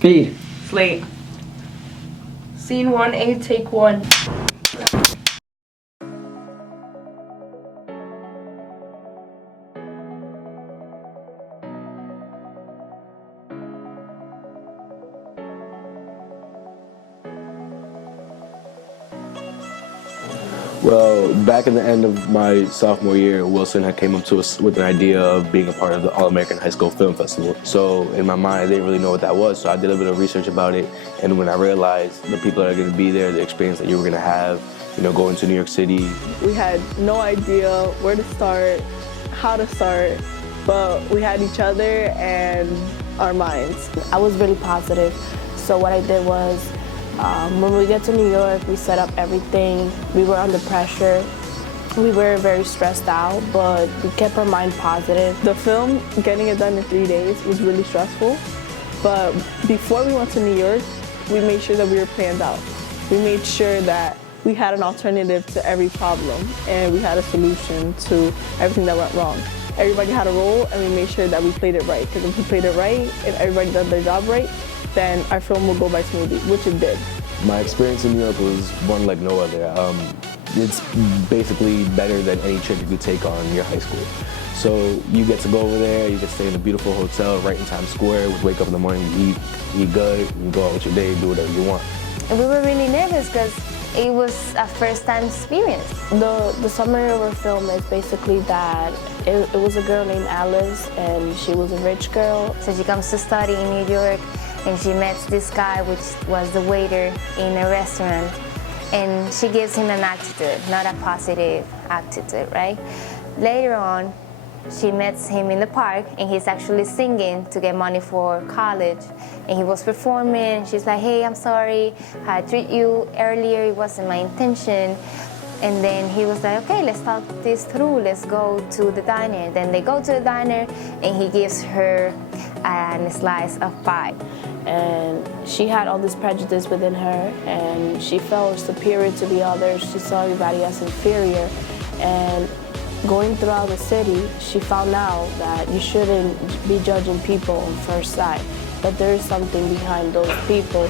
Speed. Slate. Scene 1A, take 1. Well, back at the end of my sophomore year, Wilson had came up to us with an idea of being a part of the All-American High School Film Festival. So in my mind, I didn't really know what that was, so I did a bit of research about it. And when I realized the people that are going to be there, the experience that you were going to have, going to New York City. We had no idea where to start, how to start, but we had each other and our minds. I was really positive, so what I did was, when we get to New York, we set up everything. We were under pressure. We were very stressed out, but we kept our mind positive. The film, getting it done in 3 days was really stressful, but before we went to New York, we made sure that we were planned out. We made sure that we had an alternative to every problem, and we had a solution to everything that went wrong. Everybody had a role, and we made sure that we played it right, because if we played it right and everybody did their job right, then our film will go by smoothly, which it did. My experience in New York was one like no other. It's basically better than any trip you could take on your high school. So you get to go over there, you get to stay in a beautiful hotel right in Times Square, wake up in the morning, eat good, you go out with your day, do whatever you want. And we were really nervous because it was a first-time experience. The summary of our film is basically that it was a girl named Alice, and she was a rich girl. So she comes to study in New York, and she meets this guy, which was the waiter in a restaurant. And she gives him an attitude, not a positive attitude, right? Later on, she meets him in the park, and he's actually singing to get money for college. And he was performing, she's like, hey, I'm sorry, I treated you earlier, it wasn't my intention. And then he was like, okay, let's talk this through, let's go to the diner. Then they go to the diner, and he gives her a slice of pie. And she had all this prejudice within her, and she felt superior to the others. She saw everybody as inferior. And going throughout the city, she found out that you shouldn't be judging people on first sight, that there is something behind those people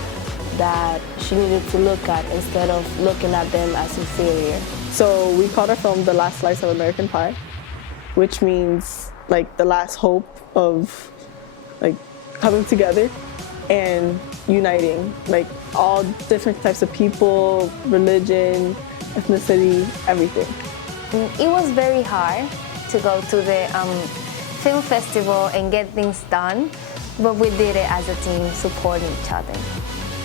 that she needed to look at instead of looking at them as inferior. So we called our film The Last Slice of American Pie, which means like the last hope of like coming together and uniting, like all different types of people, religion, ethnicity, everything. It was very hard to go to the film festival and get things done, but we did it as a team, supporting each other.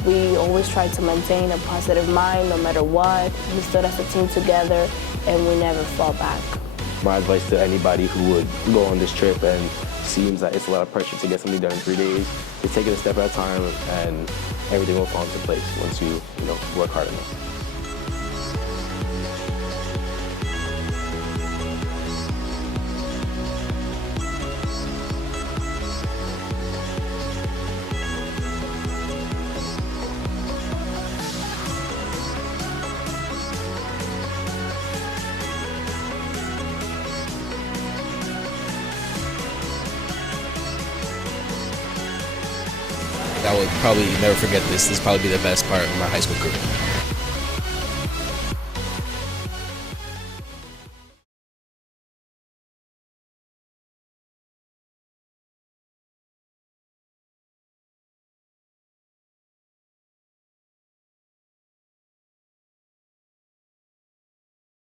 We always tried to maintain a positive mind no matter what. We stood as a team together, and we never fall back. My advice to anybody who would go on this trip and seems that it's a lot of pressure to get something done in 3 days, is take it a step at a time, and everything will fall into place once you work hard enough. I will probably never forget this. This will probably be the best part of my high school career.